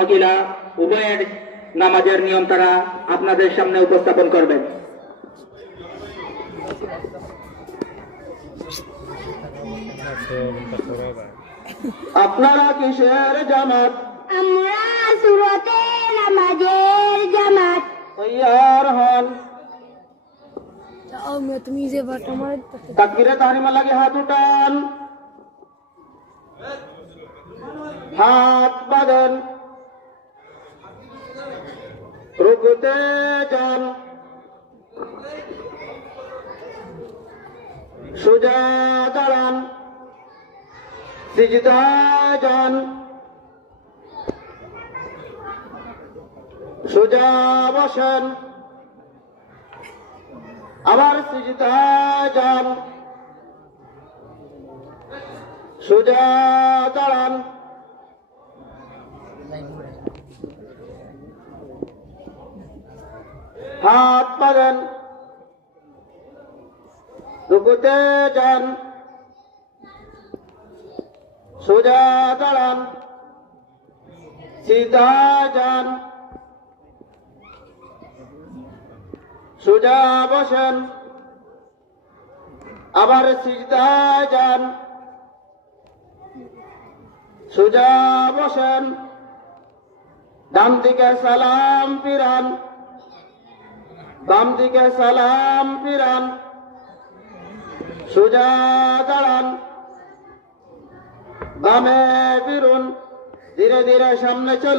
মহিলা উভয়ের নামাজের নিয়ম তারা আপনাদের সামনে উপস্থাপন করবেন। আপনারা কিসের জামাত? আমরা সুরতে নামাজের জামাত। তৈয়ার হন। তুমি যে বর্তমান তাকবীরে তাহরিমা লাগে হাত উঠান, হাত বাঁধেন, রুকুতে যান, সোজা দাঁড়ান, সিজদায় যান, সোজা বসেন, আবার সিজদায় যান, সোজা দাঁড়ান, হাত বাঁধেন, রুকুতে যান, সোজা দাঁড়ান, সিধা যান, সোজা বসেন, আবার সিজদা যান, সোজা বসেন, ডান দিকে সালাম ফিরান, বাম দিকে সালাম ফিরান, সোজা দাঁড়ান, বামে ফিরুন, ধীরে ধীরে সামনে চলুন।